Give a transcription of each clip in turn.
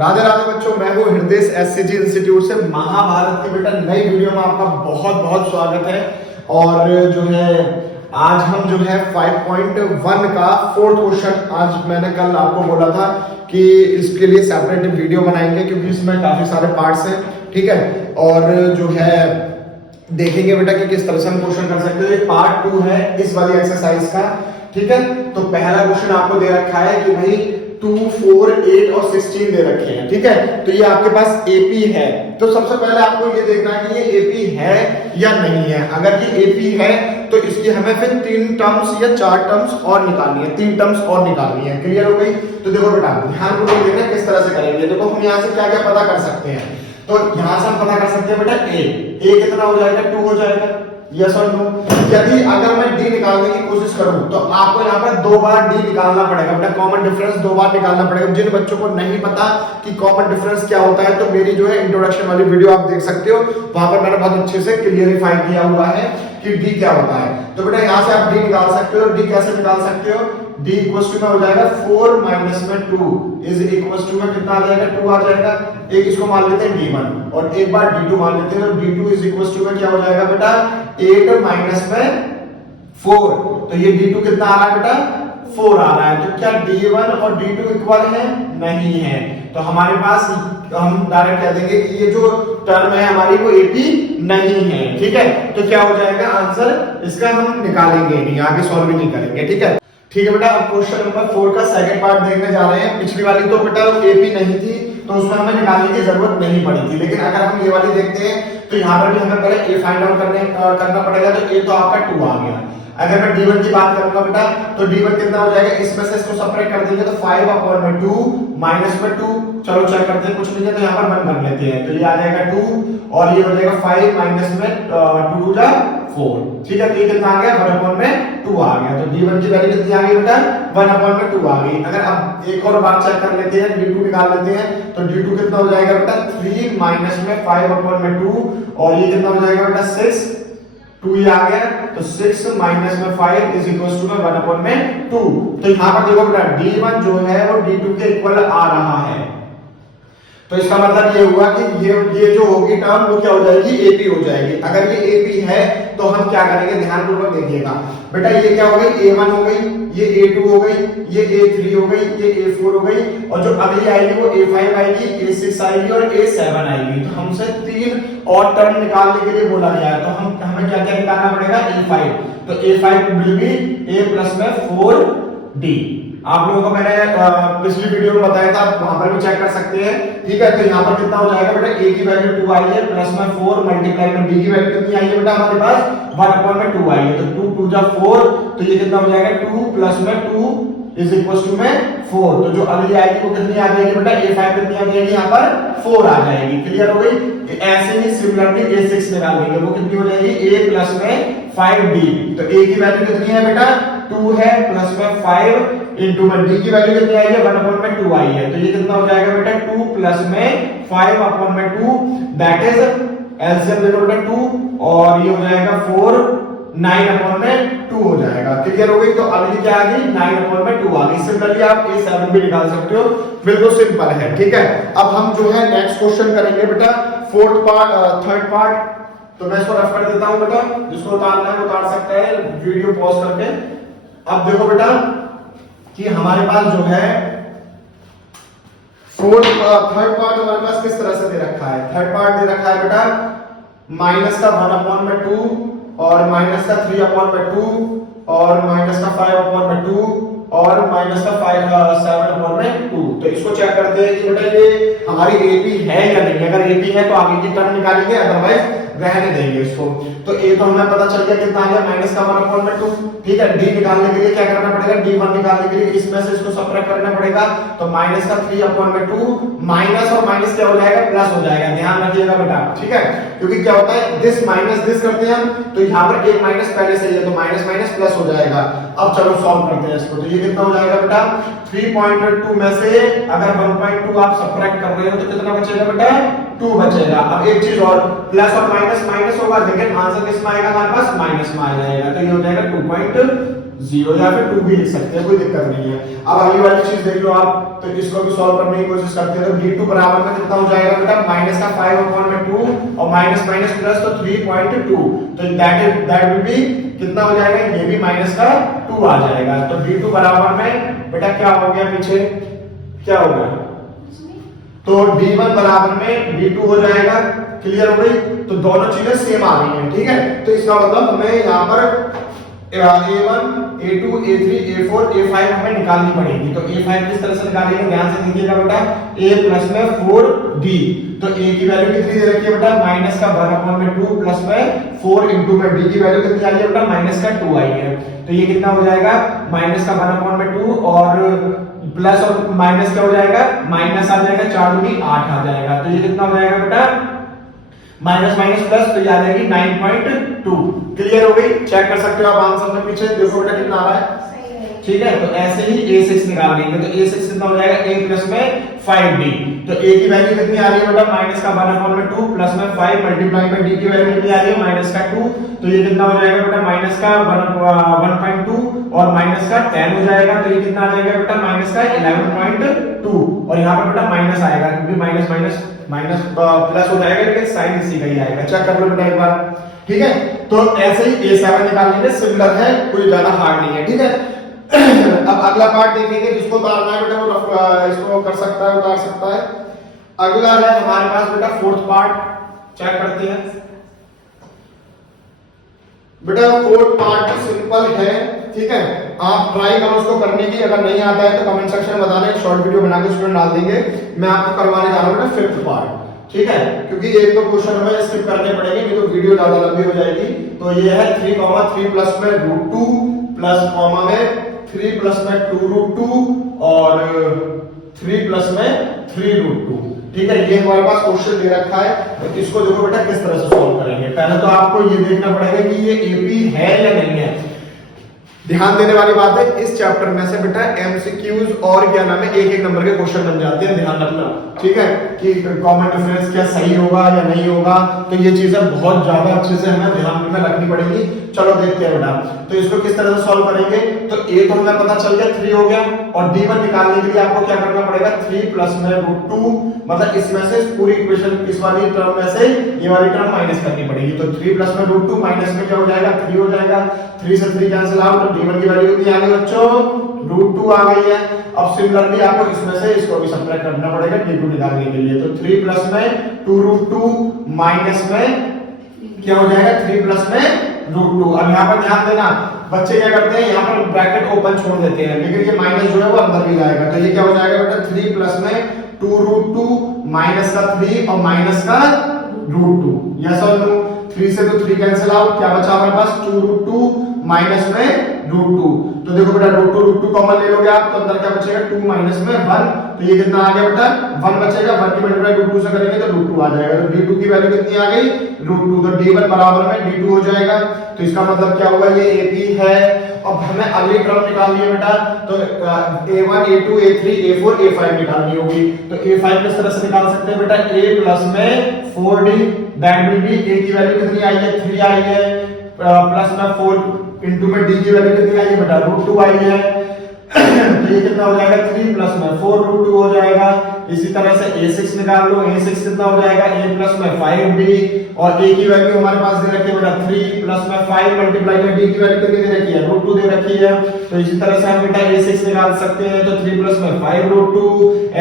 राधे राधे बच्चों, मैं हूँ हृदय एससीजी इंस्टीट्यूट से। महाभारत की बेटा नई वीडियो में आपका बहुत बहुत स्वागत है। और जो है आज हम जो है 5.1 का फोर्थ क्वेश्चन, आज मैंने कल आपको बोला था कि इसके लिए सेपरेट वीडियो बनाएंगे क्योंकि इसमें काफी सारे पार्ट्स हैं, ठीक है। और जो है देखेंगे बेटा कि किस तरह से हम क्वेश्चन कर सकते हैं। पार्ट 2 है इस वाली एक्सरसाइज का, ठीक है। तो पहला क्वेश्चन आपको दे रखा है कि भाई 2, 4, 8 और 16 दे रखे हैं, ठीक है। तो ये आपके पास एपी है। तो सबसे पहले आपको ये देखना है कि ये एपी है या नहीं है। अगर ये एपी है तो इसकी हमें फिर 3 टर्म्स या 4 टर्म्स और निकालनी है, 3 टर्म्स और निकालनी है। क्लियर हो गई? तो देखो बेटा ध्यान पूर्वक देखना किस तरह से करेंगे। देखो हम यहाँ से क्या क्या पता कर सकते हैं। तो यहां से हम पता कर सकते हैं बेटा ए कितना हो जाएगा, 2 हो जाएगा, यस और नो। यदि अगर मैं डी निकालने की कोशिश करूं तो आपको यहाँ पर 2 बार डी निकालना पड़ेगा बेटा। कॉमन डिफरेंस 2 बार निकालना पड़ेगा। जिन बच्चों को नहीं पता कि कॉमन डिफरेंस क्या होता है तो मेरी जो है इंट्रोडक्शन वाली वीडियो आप देख सकते हो, वहां पर मैंने बहुत अच्छे से क्लियरिफाई किया हुआ है कि डी क्या होता है। तो बेटा यहाँ से आप डी निकाल सकते हो। डी कैसे निकाल सकते हो? डी इक्वल्स टू में हो जाएगा 4 माइनस में 2 इज इक्वल्स टू में कितना आ जाएगा, 2 आ जाएगा। एक इसको मान लेते हैं d1 और एक बार d2 मान लेते हैं। तो d2 इज इक्वल्स टू में क्या हो जाएगा बेटा, 8 माइनस में 4। तो ये d2 कितना आ रहा है बेटा, 4 आ रहा है। तो क्या d1 और d2 इक्वल है? नहीं है। तो हमारे पास हम डायरेक्ट कह देंगे कि ये जो टर्म है हमारी वो एपी नहीं है, ठीक है। तो क्या हो जाएगा आंसर इसका, हम निकालेंगे नहीं, आगे सॉल्व नहीं करेंगे, ठीक है। ठीक है बेटा, अब क्वेश्चन नंबर 4 का सेकंड पार्ट देखने जा रहे हैं। पिछली वाली तो बेटा एपी नहीं थी तो उसमें हमें निकालने की जरूरत नहीं पड़ी थी, लेकिन अगर हम ये वाली देखते हैं तो यहाँ पर भी हमें पहले ए फाइंड आउट करना पड़ेगा। तो ए तो आपका 2 आ गया। अगर मैं d1 की बात करूंगा बेटा तो d1 कितना हो जाएगा, इसमें से इसको सबट्रैक्ट कर देंगे तो 5/2 माइनस में 2, चलो चेक करते हैं, कुछ नहीं है तो यहाँ पर 1 कर लेते हैं। तो ये आ जाएगा 2 और ये हो जाएगा 5 माइनस में 2 जा 4, ठीक है। तो ये कितना आ गया, 1/2 आ गया। तो d1 की वैल्यू कितनी आ गई बेटा, 1/2 आ गई। अगर अब एक और बार चेक कर लेते हैं, d2 निकाल लेते हैं तो d2 कितना हो जाएगा बेटा, 3 माइनस में 5/2 और ये कितना हो जाएगा बेटा 6, 2 ये आ गया। तो 6 माइनस में 5 इज इक्वल्स टू में 1/2। तो यहाँ पर देखो बेटा d1 जो है वो d2 के इक्वल आ रहा है। तो इसका मतलब ये हुआ कि ये जो होगी टर्म वो क्या हो जाएगी, एपी हो जाएगी। अगर ये एपी है तो हम क्या करेंगे, ध्यान पूर्वक देखिएगा बेटा। ये क्या हो गई, a1 हो गई, ये a2 हो गई, ये a3 हो गई, ये a4 हो गई और जो अगली आएगी वो a5 आएगी, a6 आएगी और a7 आएगी। तो हमसे 3 और टर्म निकालने के लिए बोला गया है। तो हमें क्या क्या निकालना पड़ेगा, a5। तो a5 will be a plus में 4d। आप लोगों को मैंने पिछली वीडियो में बताया था, वहां पर भी चेक कर सकते हैं, ठीक है। तो यहाँ पर कितना हो जाएगा बेटा, a की वैल्यू 2 आई है प्लस में 4 मल्टीप्लाई में b की वैल्यू कितनी आई है बेटा हमारे पास, 1/2 आई है। तो 2 2 जा 4, तो ये कितना हो जाएगा 2 प्लस में 2 इज इक्वल्स टू में 4। तो जो अगली आएगी वो कितनी आ जाएगी बेटा, a5 कितनी आ जाएगी, यहाँ पर 4 आ जाएगी। क्लियर हो गई? ऐसे ही सिमिलरली a6 निकाल लेंगे, वो कितनी हो जाएगी, a प्लस में 5d। तो a की वैल्यू कितनी है बेटा, 2 है प्लस में 5 इनटू में d की वैल्यू कितनी आई है, 1/2 आई है। तो ये कितना हो जाएगा बेटा, 2 प्लस में 5/2 दैट इज एलसीएम ले लो बेटा 2 और ये हो जाएगा 4, 9/2 हो जाएगा। क्लियर हो गई? तो अगली क्या आ गई, 9/2 आ गई। सिमिलरली आप a7 भी निकाल सकते हो, बिल्कुल सिंपल है, ठीक है। अब हम जो है नेक्स्ट क्वेश्चन करेंगे बेटा, थर्ड पार्ट। तो मैं इसको रफ कर देता हूं बेटा, जिसको उतारना है उतार सकता है वीडियो पॉज करके। अब देखो बेटा कि हमारे पास जो है थर्ड पार्ट हमारे पास किस तरह से दे रखा है। थर्ड पार्ट दे रखा है बेटा माइनस का 1/2 और माइनस का 3/2 और माइनस का 5/2 और माइनस का 7/2। तो इसको चेक करते हैं कि बेटा ये हमारी एपी है या नहीं। अगर एपी है तो आगे की टर्म निकालेंगे, अदरवाइज रहने देंगे इसको। तो ए तो हमें पता चल गया कितना आ गया, माइनस का 1/2, ठीक है। डी निकालने के लिए क्या करना पड़ेगा, d1 निकालने के लिए इसमें से इसको सबट्रैक्ट करना पड़ेगा। तो माइनस का 3/2 माइनस और माइनस क्या हो जाएगा, प्लस हो जाएगा। ध्यान रखिएगा बेटा, ठीक है। क्योंकि क्या होता है, दिस माइनस दिस करते हैं हम, तो यहाँ पर एक माइनस पहले से ही है तो माइनस माइनस प्लस हो जाएगा। अब चलो सॉल्व करते हैं इसको। तो ये कितना हो जाएगा बेटा, 3.2 में से अगर 1.2 आप सबट्रैक्ट कर रहे हो तो कितना बचेगा बेटा, 2 बचेगा। अब एक चीज और, प्लस और माइनस माइनस होगा लेकिन आंसर किस में आएगा, हमारे पास माइनस में आ जाएगा। तो ये हो जाएगा 0 या फिर 2 भी लिख सकते हैं, कोई दिक्कत नहीं है। अब अगली वाली चीज देख लो आप, तो इसको भी सॉल्व करने की कोशिश करते हैं। तो d2 बराबर में कितना हो जाएगा बेटा, माइनस का 5/2 और माइनस माइनस प्लस तो 3.2, तो दैट विल बी कितना हो जाएगा, ये भी माइनस का 2 आ जाएगा। तो d2 बराबर में बेटा क्या हो गया, पीछे क्या हो गया, तो d1 बराबर में d2 हो जाएगा। क्लियर हो गई, तो दोनों चीजें सेम आ रही हैं, ठीक है। तो इसका मतलब हमें यहाँ पर a1 a2 a3 a4 a5 हमें निकालनी पड़ेगी। तो a5 किस तरह से निकालेंगे, ध्यान से देखिएगा बेटा, a प्लस में 4d, तो a की वैल्यू कितनी दे रखी है बेटा, माइनस का 1/2 प्लस में 4 इंटू में d की वैल्यू कितनी आई है बेटा, माइनस का 2 आई है। तो ये कितना हो जाएगा, माइनस का 1/2 और प्लस और माइनस क्या हो जाएगा, माइनस आ जाएगा, 4 दूनी 8 आ जाएगा। तो ये कितना हो जाएगा बेटा, माइनस माइनस प्लस, तो ये आ जाएगी 9.2। क्लियर हो गई, चेक कर सकते हो आप आंसर में, पीछे देखो बेटा कितना आ रहा है, ठीक है। तो ऐसे ही a6 निकाल लेंगे, तो a6 कितना हो जाएगा, a प्लस में 5d, तो a की वैल्यू कितनी आ रही है बेटा, माइनस का 1/2 प्लस में 5 मल्टीप्लाई में d की वैल्यू कितनी आ रही है, माइनस का 2, तो ये कितना हो जाएगा बेटा, माइनस का 1.2 और माइनस का 10 हो जाएगा। तो ये कितना आ जाएगा बेटा, माइनस का 11.2, और यहाँ पर बेटा माइनस आएगा क्योंकि माइनस माइनस माइनस प्लस हो जाएगा, लेकिन साइन इसी का ही आएगा। चेक कर लो बेटा एक बार, ठीक है। तो ऐसे ही a7 निकाल लेंगे, सिमिलर है, कोई ज्यादा हार्ड नहीं है, ठीक है। अब अगला पार्ट देखेंगे, जिसको उतारना है बेटा वो इसको कर सकता है, उतार सकता है। अगला है हमारे पास बेटा फोर्थ पार्ट, चेक करते हैं बेटा। फोर्थ पार्ट सिंपल है, ठीक है। आप ट्राई करो उसको करने की, अगर नहीं आता है तो कमेंट सेक्शन में बताना, शॉर्ट वीडियो बना के उसमें डाल देंगे। मैं आपको करवाने जा रहा हूं बेटा फिफ्थ पार्ट, ठीक है, क्योंकि एक तो क्वेश्चन हमें स्किप करने पड़ेंगे, नहीं तो वीडियो ज्यादा लंबी हो जाएगी। तो ये है 3, 3 प्लस में √2 प्लस कॉमा में 3 प्लस में 2√2 और 3 प्लस में 3√2, ठीक है। ये हमारे पास क्वेश्चन दे रखा है, तो इसको देखो बेटा किस तरह से सॉल्व करेंगे। पहले तो आपको ये देखना पड़ेगा कि ये एपी है या नहीं है। ध्यान देने वाली बात है, इस चैप्टर में से बेटा एमसीक्यूज और क्या नाम है, एक एक नंबर के क्वेश्चन बन जाते हैं, ध्यान रखना, ठीक है, कि कॉमन डिफरेंस क्या सही होगा या नहीं होगा। तो ये चीजें बहुत ज्यादा अच्छे से हमें ध्यान में रखनी पड़ेगी। चलो देखते हैं बेटा, तो इसको किस तरह से सॉल्व करेंगे। तो a तो हमें पता चल गया 3 हो गया, और d1 निकालने के लिए आपको क्या करना पड़ेगा, 3 प्लस में √2, मतलब इसमें से पूरी इक्वेशन इस वाली टर्म में से ये वाली टर्म माइनस करनी पड़ेगी। तो 3 प्लस में √2 माइनस में क्या हो जाएगा, 3 हो जाएगा, 3 से 3 कैंसिल आउट, तो d1 की वैल्यू कितनी आ गई बच्चों, √2 आ गई है। अब सिमिलरली आपको इसमें से इसको भी सब्ट्रैक्ट करना पड़ेगा d2 निकालने के लिए। तो 3 प्लस में 2√2 माइनस में क्या हो जाएगा, 3 प्लस में √2। अब यहाँ पर ध्यान देना, बच्चे क्या करते हैं, यहाँ पर ब्रैकेट ओपन छोड़ देते हैं, लेकिन ये माइनस जो है वो अंदर भी जाएगा। तो ये क्या हो जाएगा बेटा, 3 प्लस में 2√2 माइनस का 3 और माइनस का √2, यस और नो। 3 से तो 3 कैंसिल आउट, क्या बचा हमारे पास, 2√2 माइनस में √2। तो देखो बेटा √2 कॉमन ले लोगे आप, तो अंदर क्या बचेगा, 2 माइनस में 1, तो ये कितना आ गया बेटा, 1 बचेगा, 1 की मल्टीप्लाई √2 से करेंगे तो √2 आ जाएगा। तो d2 की वैल्यू कितनी आ गई, √2, तो d1 बराबर में d2 हो जाएगा। तो इसका मतलब क्या होगा, ये ap है। अब हमें अगली टर्म निकालनी है बेटा, तो a1 a2 a3 a4 a5 निकालनी होगी। तो a5 किस तरह से निकाल सकते हैं बेटा, a प्लस में 4d, that will be, a की वैल्यू कितनी आई है, 3 आई है, प्लस में 4 इंटू में d की वैल्यू कितनी आई है बेटा, √2 आई है। तो ये कितना हो जाएगा, 3 प्लस में 4√2 हो जाएगा। इसी तरह से a6 निकाल लो, a6 कितना हो जाएगा, a प्लस में 5d, और a की वैल्यू हमारे पास दे रखी है बेटा 3 प्लस में 5 मल्टीप्लाई में d की वैल्यू कितनी दे रखी है, √2 दे रखी है। तो इसी तरह से हम बेटा a6 निकाल सकते हैं, तो 3 प्लस में 5√2।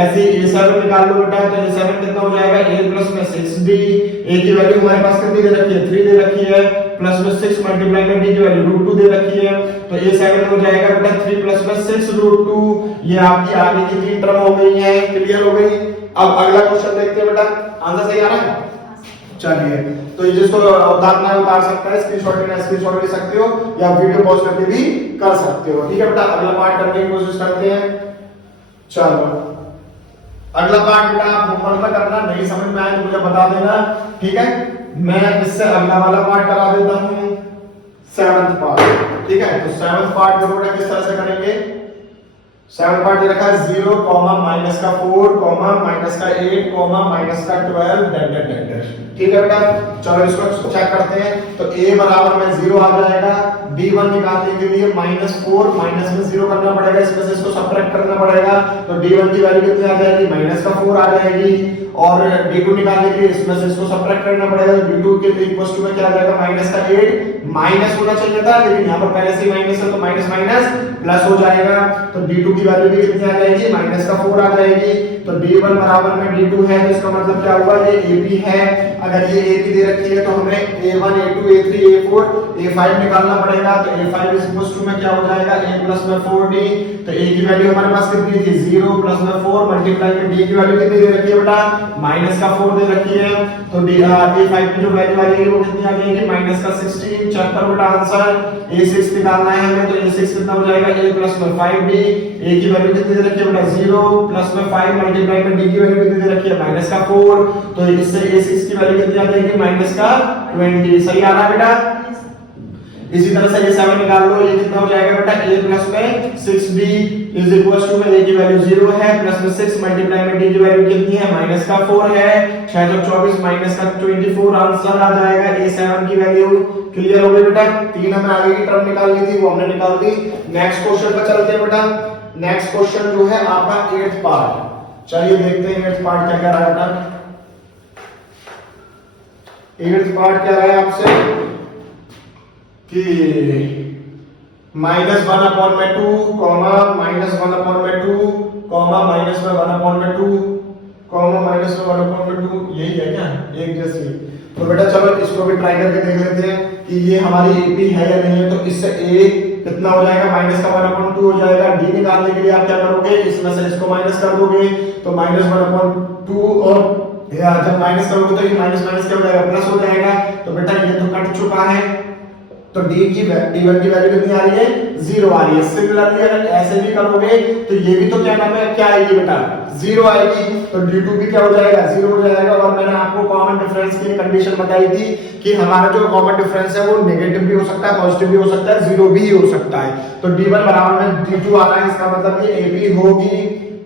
ऐसे a7 निकाल लो बेटा, तो a7 कितना हो जाएगा, a प्लस में 6d, a की वैल्यू हमारे पास कितनी दे रखी है, 3 दे रखी है, प्लस में 6 मल्टीप्लाई में d की वैल्यू √2 दे रखी है। तो a7 हो जाएगा बेटा 3 प्लस में 6√2। ये आपकी आगे की 3 टर्म हो गई है, क्लियर हो गई। अब अगला क्वेश्चन देखते हैं बेटा, आंसर सही आ रहा है, चलिए। तो ये जिसको उतारना है उतार सकता है, स्क्रीनशॉट ले सकते हो या वीडियो पॉज करके भी कर सकते हो, ठीक है बेटा। अगला पार्ट करने की कोशिश करते हैं, चलो। अगला पार्ट बेटा आप होमवर्क में करना, नहीं समझ में आए तो मुझे बता देना, ठीक है। मैं इससे अगला वाला पार्ट करा देता हूं, 7th पार्ट, ठीक है। तो 7th पार्ट जो बेटा किस तरह से करेंगे, 7 पार्ट रखा है 0, माइनस का 4, माइनस का 8, माइनस का 12, डैश, ठीक है बेटा। चलो इसको चेक करते हैं। तो a बराबर में 0 आ जाएगा, D1 निकालने के लिए -4 माइनस में 0 करना पड़ेगा, इसमें से इसको सबट्रैक्ट करना पड़ेगा, तो D1 की वैल्यू कितनी आ जाएगी, -4 आ जाएगी। और D2 निकालने के लिए इसमें से इसको सबट्रैक्ट करना पड़ेगा, तो D2 के इक्वल टू में क्या आ जाएगा, -8 माइनस होना चाहिए था, लेकिन यहाँ पर पहले से ही माइनस है तो माइनस माइनस प्लस हो जाएगा, तो D2 की वैल्यू भी कितनी आ जाएगी, -4 आ जाएगी। तो D1 बराबर में D2 है, तो इसका मतलब क्या हुआ, ये AP है। अगर ये AP दे रखी है तो हमें A1 A2 A3 A4 A5 निकालना पड़ेगा, तो A5 इस इक्वल टू में क्या हो जाएगा, A प्लस में 4D, तो A की वैल्यू हमारे पास कितनी थी, 0 प्लस में 4 मल्टीप्लाई में D की वैल्यू कितनी दे रखी है बेटा, -4 दे रखी है, तो A5 की जो वैल्यू आ जाएगी वो कितनी आ जाएगी, -16। चेक करो बेटा आंसर, A6 निकालना है हमें, तो A6 कितना हो जाएगा, A प्लस में 5D, A की वैल्यू कितनी दे रखी है बेटा, 0 प्लस में 5 मल्टीप्लाई में D की वैल्यू कितनी दे रखी है, -4, तो इससे A6 की वैल्यू कितनी आ जाएगी, -20। सही आ रहा है बेटा। इसी तरह से ये 7 निकाल लो, ये कितना हो जाएगा बेटा, A प्लस में 6D इज इक्वल टू में A की वैल्यू 0 है, प्लस में 6 मल्टीप्लाई में D की वैल्यू कितनी है, -4 है, 624 -24 आंसर आ जाएगा A7 की वैल्यू। क्लियर हो गई बेटा। 3 हमें आगे की टर्म निकालनी थी, वो हमने निकाल दी। नेक्स्ट क्वेश्चन पर चलते हैं बेटा। नेक्स्ट क्वेश्चन जो है आपका 8th पार्ट, चलिए देखते हैं 8th पार्ट क्या कह रहा है बेटा। 8th पार्ट क्या रहा है आपसे कि -1/2 कॉमा -1/2 कॉमा -1/2 कॉमा -1/2, यही है क्या, एक जैसी। तो बेटा चलो इसको भी ट्राई करके देख लेते हैं कि ये हमारी AP है या नहीं है। तो इससे A कितना हो जाएगा, -1/2 हो जाएगा। D निकालने के लिए आप क्या करोगे, इसमें से इसको माइनस कर दोगे, तो -1/2, और जब माइनस करोगे तो ये माइनस माइनस क्या हो जाएगा, प्लस हो जाएगा। तो बेटा ये तो कट चुका है, तो D1 की वैल्यू कितनी आ रही है, 0 आ रही है। सिमिलरली अगर ऐसे भी करोगे तो ये भी तो क्या नाम है, क्या आएगी बेटा, 0 आएगी। तो D2 भी क्या हो जाएगा, 0 हो जाएगा। और मैंने आपको कॉमन डिफरेंस की कंडीशन बताई थी कि हमारा जो कॉमन डिफरेंस है वो नेगेटिव भी हो सकता है, पॉजिटिव भी हो सकता है, 0 भी हो सकता है। तो D1 बराबर में D2 आ रहा है, इसका मतलब ये AP होगी।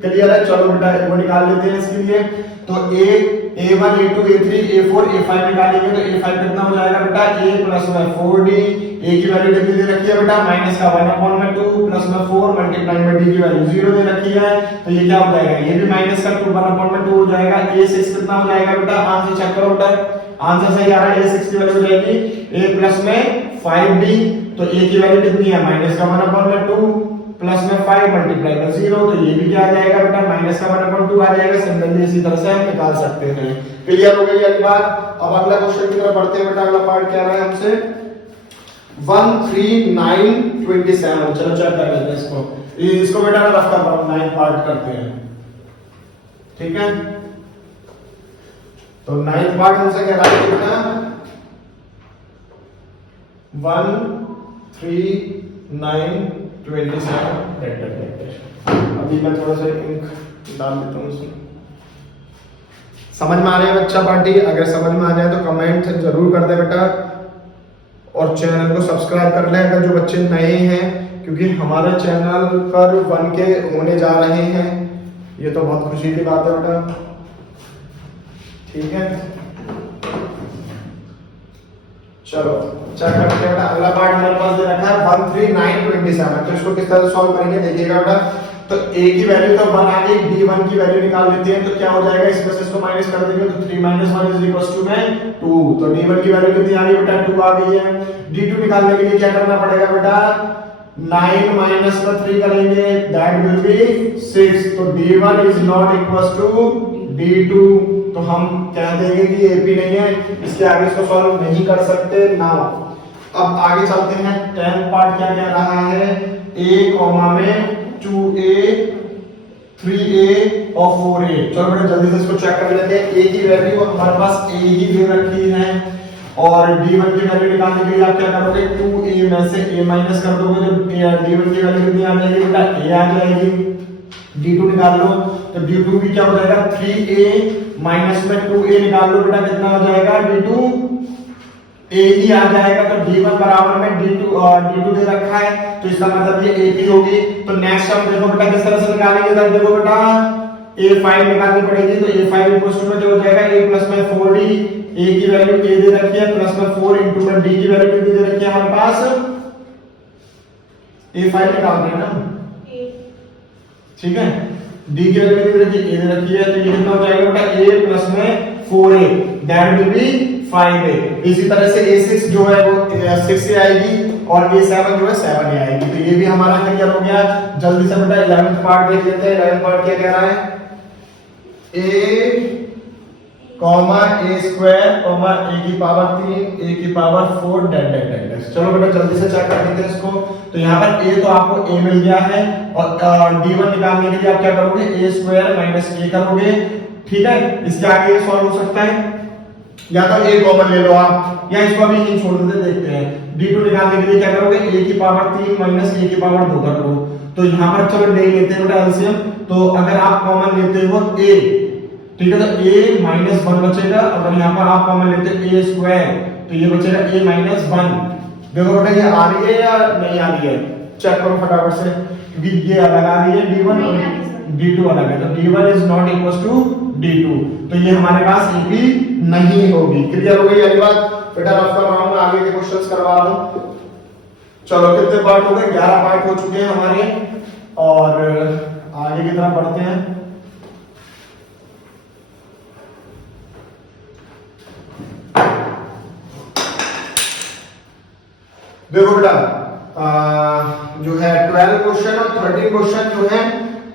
क्लियर है। चलो बेटा वो निकाल लेते हैं इसके लिए। तो A1 A2 A3 A4 A5 निकालेंगे तो A5 कितना हो जाएगा बेटा, A प्लस में 4D, A की वैल्यू कितनी दे रखी है बेटा, -1/2 प्लस में 4 मल्टीप्लाई में D की वैल्यू 0 दे रखी है। तो ये क्या हो जाएगा, ये भी -1/2 हो जाएगा। A6 कितना हो जाएगा बेटा, आंसर चेक करो बेटा, आंसर सही आ रहा है। A6 की वैल्यू हो जाएगी A प्लस में 5D, तो A की वैल्यू कितनी है, -1/2 प्लस में 5 मल्टीप्लाई में 0, तो ये भी क्या आ जाएगा बेटा, -1/2 आ जाएगा। सिमिलरली इसी तरह से हम निकाल सकते हैं। क्लियर हो गई ये बात। अब अगला क्वेश्चन की तरफ बढ़ते हैं बेटा। अगला पार्ट क्या रहा है हमसे, 13927। चलो चेक कर लेते हैं इसको बेटा मैं रफ कर रहा हूं, 9 पार्ट करते हैं, ठीक है। तो 9th पार्ट हमसे कह रहा है बेटा 13927। अभी मैं थोड़ा सा इंक डाल देता हूँ इसमें। समझ में आ रहा है बच्चा पार्टी? अगर समझ में आ जाए तो कमेंट जरूर कर दे बेटा, और चैनल को सब्सक्राइब कर लें अगर जो बच्चे नए हैं, क्योंकि हमारे चैनल पर 1K होने जा रहे हैं। ये तो बहुत खुशी की बात है बेटा, ठीक है। चलो चेक करते हैं। अगला पार्ट हमारे पास दे रखा है 13927। तो इसको किस तरह से सॉल्व करेंगे देखिएगा बेटा। तो A की वैल्यू तो 1 आ गई, D1 की वैल्यू निकाल लेते हैं। तो क्या हो जाएगा, इसमें से इसको माइनस कर देंगे तो 3 - 1 = 2। तो D1 की वैल्यू कितनी आ गई बेटा, 2 आ गई है। D2 निकालने के लिए क्या करना पड़ेगा बेटा, 9 - 3 करेंगे, दैट विल बी 6। तो D1 is not equal to D2। तो हम कह देंगे कि AP नहीं है, इसके आगे इसको सॉल्व नहीं कर सकते ना। अब आगे चलते हैं। 10th पार्ट क्या कह रहा है, A कॉमा में 2A 3A और 4A। चलो बेटा जल्दी से इसको चेक कर लेते हैं। A की वैल्यू हमारे पास A ही दे रखी है, और D1 की वैल्यू निकालने के लिए आप क्या करोगे, 2A में से A माइनस कर दोगे तो D1 की वैल्यू कितनी आ जाएगी बेटा, A आ जाएगी। D2 निकाल लो तो D2 भी क्या हो जाएगा, 3A माइनस में 2A निकाल लो बेटा, कितना हो जाएगा, D2 A ही आ जाएगा। तो D1 बराबर में D2 दे रखा है, तो इसका मतलब ये AP होगी। तो नेक्स्ट हम देखो बेटा किस तरह से निकालेंगे। तब देखो बेटा A5 निकालनी पड़ेगी। तो A5 इक्वल टू जो हो जाएगा A प्लस में 4D, A की वैल्यू A दे रखी है, प्लस में 4 इंटू में D की वैल्यू कितनी दे रखी है हमारे पास, A5 निकाल रहे हैं ना, ठीक है। D की वैल्यू कितनी रखी, A ने रखी है, तो ये कितना हो जाएगा बेटा, A प्लस में 4A that will be 5A। इसी तरह से A6 जो है वो 6A आएगी और A7 जो है 7A आएगी। तो ये भी हमारा क्लियर हो गया। जल्दी से बेटा 11th पार्ट देख लेते हैं। 11th पार्ट क्या कह रहा है, A comma A square comma A की पावर 3 A की पावर 4 डैट डैट डैट। चलो बेटा जल्दी से चेक कर लेते हैं इसको। तो यहाँ पर A तो आपको A मिल गया है और D1 निकालने के लिए आप क्या करोगे, A स्क्वायर माइनस A करोगे, ठीक है। इसके आगे ये सॉल्व हो सकता है, या तो A कॉमन ले लो आप, या इसको अभी यहीं छोड़ देते, देखते हैं। D2 निकालने के लिए क्या करोगे, A की पावर 3 माइनस A की पावर 2 कर लो। तो यहाँ पर चलो ले लेते हैं बेटा एलसीएम। तो अगर आप कॉमन लेते हो A, ठीक है, तो A माइनस 1 बचेगा। अगर यहाँ पर आप कॉमन लेते हो A स्क्वायर तो ये बचेगा A माइनस 1। देखो बेटा ये आ रही है या नहीं आ रही है, चेक करो फटाफट से, क्योंकि ये अलग आ रही है D1 और D2 अलग है। तो D1 is not equal to D2, तो ये हमारे पास AB नहीं होगी। क्लियर हो गई वाली बात बेटा। रफ कर रहा हूं, आगे के क्वेश्चंस करवा रहा हूं। चलो कितने पार्ट हो गए, 11 पार्ट हो चुके हैं हमारे, और आगे की तरफ बढ़ते हैं। देखो बेटा जो है 12 क्वेश्चन और 13 क्वेश्चन जो है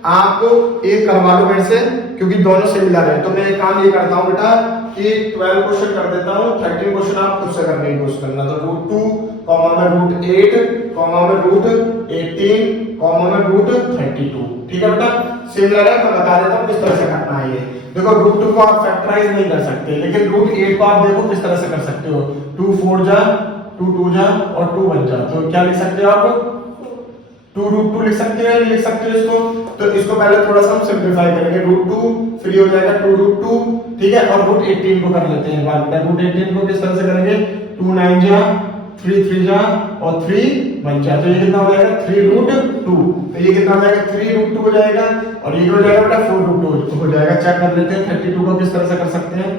आप एक करवा लो मेरे से, क्योंकि दोनों सिमिलर है। तो मैं एक काम ये करता हूं बेटा कि 12 क्वेश्चन कर देता हूं, 13 क्वेश्चन आप खुद से करने की कोशिश करना। तो √2 कॉमा में √8 कॉमा में √18 कॉमा में √32, ठीक है बेटा। सिमिलर है, मैं बता देता हूं किस तरह से करना है ये। देखो √2 को आप फैक्टराइज नहीं कर सकते, लेकिन √8 को आप देखो किस तरह से कर सकते हो। 2 4 जा, 2 2 जा और 2 1 जा, तो क्या लिख सकते हो आप, 2√2 लिख सकते हो, लिख सकते हो इसको। तो इसको पहले थोड़ा सा हम सिंपलीफाई करेंगे, √2 फिर ये हो जाएगा 2√2, ठीक है। और √18 को कर लेते हैं एक बार। √18 को किस तरह से करेंगे, 2 9 जा, 3 3 जा और 3 1 जा, तो ये कितना हो जाएगा 3√2। तो ये कितना हो जाएगा 3√2 हो जाएगा, और ये हो जाएगा बेटा 4√2 हो जाएगा। चेक कर लेते हैं 32 को किस तरह से कर सकते हैं।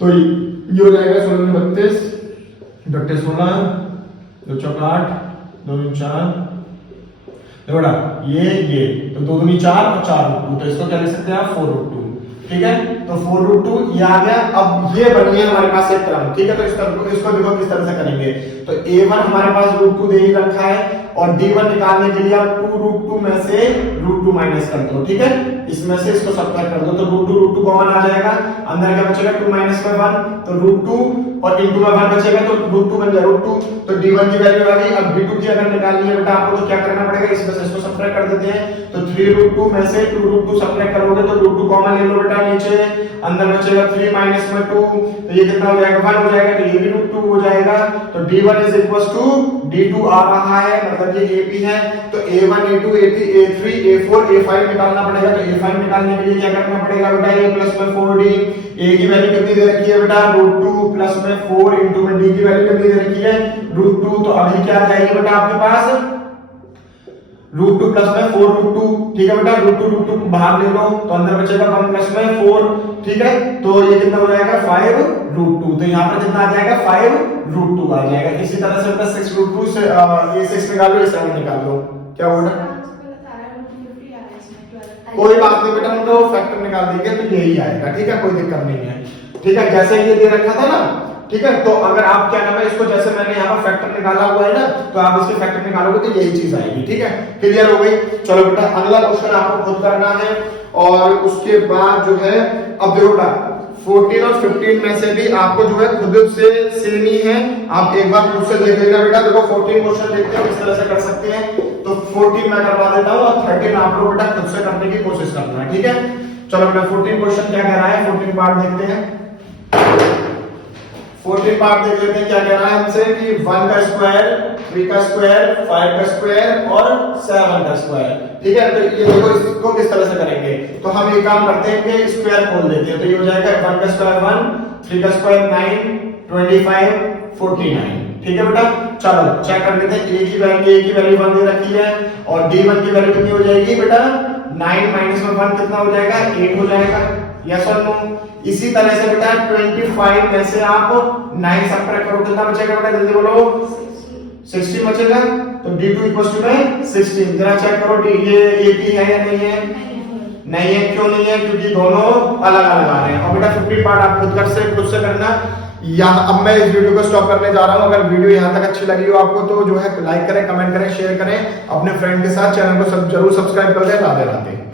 तो ये हो जाएगा 16 32 32 16 2 4 8 2 4, बेटा ये तो 2 दूनी 4 और 4√2, तो इसको क्या लिख सकते हैं आप 4√2, ठीक है। तो 4√2 ये आ गया। अब ये बनी है हमारे पास एक क्रम, ठीक है। तो इसको देखो किस तरह से करेंगे। तो A1 हमारे पास √2 दे ही रखा है, और D1 निकालने के लिए आप 2√2 में से √2 माइनस कर दो, ठीक है। इसमें से इसको सब्ट्रैक्ट कर दो, तो √2 कॉमन आ जाएगा, अंदर क्या बचेगा 2 माइनस में 1, तो √2 और इनटू में 1 बचेगा, तो √2 बन जाएगा √2। तो D1 की वैल्यू आ गई। अब D2 की अगर निकालनी है बेटा आपको, तो क्या करना पड़ेगा, इसमें से इसको सब्ट्रैक्ट कर देते हैं। तो 3√2 में से 2√2 सब्ट्रैक्ट करोगे तो √2 कॉमन ले लो बेटा, नीचे अंदर बचेगा 3 माइनस में 2, तो ये कितना हो जाएगा 1 हो जाएगा, तो ये भी √2 हो जाएगा। तो D1 is equal to D2 आ रहा है, मतलब ये AP है। तो A1 A2 A3 A3 A4 A5 निकालना पड़ेगा। तो A5 निकालने के लिए क्या करना पड़ेगा बेटा, A प्लस में 4D, A की वैल्यू कितनी दे रखी है बेटा √2 प्लस में 4 इंटू में D की वैल्यू कितनी दे रखी है √2। तो अभी क्या आ जाएगी बेटा आपके पास √2 प्लस में 4√2, ठीक है बेटा। √2 बाहर ले लो तो अंदर बचेगा 1 प्लस में 4, ठीक है। तो ये कितना हो जाएगा 5√2, तो यहाँ पर कितना आ जाएगा 5√2 आ जाएगा। इसी तरह से बेटा 6√2 से ये 6 निकाल लो, ये 7 निकाल लो, क्या होगा कोई बात नहीं बेटा, हम तो फैक्टर निकाल देंगे तो यही आएगा, ठीक है, कोई दिक्कत नहीं है, ठीक है। जैसे ये दे रखा था ना, ठीक है। तो अगर आप क्या नाम है इसको, जैसे मैंने यहाँ पर फैक्टर निकाला हुआ है ना, तो आप इसके फैक्टर निकालोगे तो यही चीज आएगी, ठीक है। क्लियर हो गई। चलो बेटा अगला क्वेश्चन आपको खुद करना है, और उसके बाद जो है अब देखो बेटा 14 और 15 में से भी आपको जो है खुद से सेम ही है। आप एक बार खुद से देख लेना बेटा। देखो 14 क्वेश्चन देखते हैं किस तरह से कर सकते हैं। तो 14 मैं करवा देता हूँ, और 13 आप लोग बेटा खुद से करने की कोशिश करना है, ठीक है। चलो बेटा 14 क्वेश्चन क्या कह रहा है, 14 पार्ट देखते हैं। 14 पार्ट देख लेते हैं क्या कह रहा है हमसे कि 1 का स्क्वायर, 3 का स्क्वायर, 5 का स्क्वायर और 7 का स्क्वायर, ठीक है। तो ये देखो इसको किस तरह से करेंगे। तो हम एक काम करते हैं कि स्क्वायर खोल देते हैं। तो ये हो जाएगा 1 का स्क्वायर 1, 3 का स्क्वायर 9, 25, 49, ठीक है बेटा। चलो चेक कर लेते हैं। A की वैल्यू 1 दे रखी है, और D1 की वैल्यू कितनी हो जाएगी बेटा 9 माइनस में 1 कितना हो जाएगा 8 हो जाएगा, यस और नो। इसी तरह से बेटा 25 में से आप 9 सब्ट्रैक्ट करो, कितना बचेगा बेटा जल्दी बोलो 60 बचेगा। तो D2 इक्वल टू में 16। जरा चेक करो डी ये AP है या नहीं है? नहीं है। क्यों नहीं है? क्योंकि दोनों अलग अलग आ रहे हैं। और बेटा 50 पार्ट आप खुद से करना। अब मैं इस वीडियो को स्टॉप करने जा रहा हूं। अगर वीडियो यहाँ तक अच्छी लगी हो आपको तो जो है लाइक करें, कमेंट करें, शेयर करें अपने फ्रेंड के साथ। चैनल को जरूर सब्सक्राइब कर दें। राधे राधे।